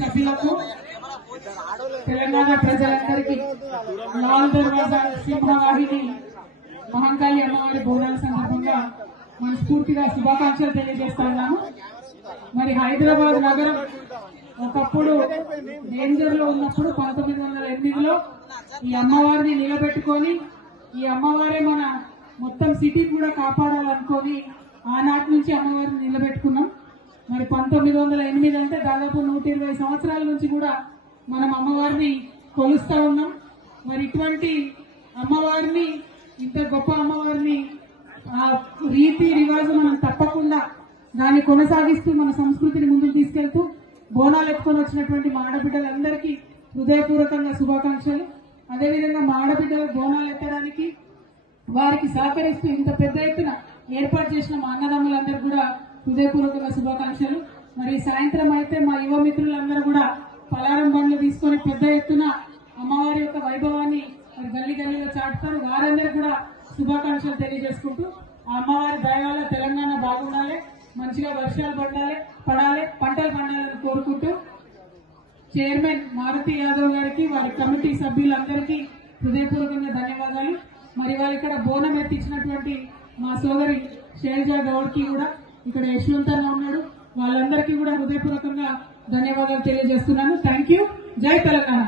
సభ్యులకు తెలంగాణ ప్రజలందరికీ లాల్ దర్వాజా సింహవాహిని మహంకాళి అమ్మవారి బోనాల సందర్భంగా మనస్ఫూర్తిగా శుభాకాంక్షలు తెలియజేస్తున్నాము. మరి హైదరాబాద్ నగరం ఒకప్పుడు డేంజర్ లో ఉన్నప్పుడు 1908లో ఈ అమ్మవారిని నిలబెట్టుకొని ఈ అమ్మవారే మన మొత్తం సిటీ కూడా కాపాడాలనుకొని ఆనాటి నుంచి అమ్మవారిని నిలబెట్టుకున్నాం. మరి 1908 అంటే దాదాపు 120 సంవత్సరాల నుంచి కూడా మనం అమ్మవారిని కొలుస్తా ఉన్నాం. మరి ఇటువంటి అమ్మవారిని, ఇంత గొప్ప అమ్మవారిని రీతి రివాజు మనం తప్పకుండా దాన్ని కొనసాగిస్తూ మన సంస్కృతిని ముందుకు తీసుకెళ్తూ బోనాలు ఎత్తుకొని వచ్చినటువంటి మా ఆడబిడ్డలందరికీ హృదయపూర్వకంగా శుభాకాంక్షలు. అదేవిధంగా మా ఆడబిడ్డలు బోనాలు ఎత్తడానికి వారికి సహకరిస్తూ ఇంత పెద్ద ఎత్తున ఏర్పాటు చేసిన మా అన్నదమ్ములందరూ కూడా హృదయపూర్వకంగా శుభాకాంక్షలు. మరి సాయంత్రం అయితే మా యువ మిత్రులందరూ కూడా పలారం బండ్లు తీసుకొని పెద్ద ఎత్తున అమ్మవారి యొక్క వైభవాన్ని మరి గల్లీ గల్లీలో చాటుతారు. వారందరూ కూడా శుభాకాంక్షలు తెలియజేసుకుంటూ ఆ అమ్మవారి దయవల్ల తెలంగాణ బాగుండాలి, మంచిగా వర్షాలు పడాలి, పంటలు పండాలని కోరుకుంటూ చైర్మన్ మారుతి యాదవ్ గారికి, వారి కమిటీ సభ్యులందరికీ హృదయపూర్వకంగా ధన్యవాదాలు. మరి వారు ఇక్కడ బోనం ఎత్తించినటువంటి మా సోదరి శైలజా గౌడ్ కి కూడా, ఇక్కడ యశ్వంత్ అన్న ఉన్నాడు, వాళ్ళందరికీ కూడా హృదయపూర్వకంగా ధన్యవాదాలు తెలియజేస్తున్నాను. Thank you. జై తెలంగాణ.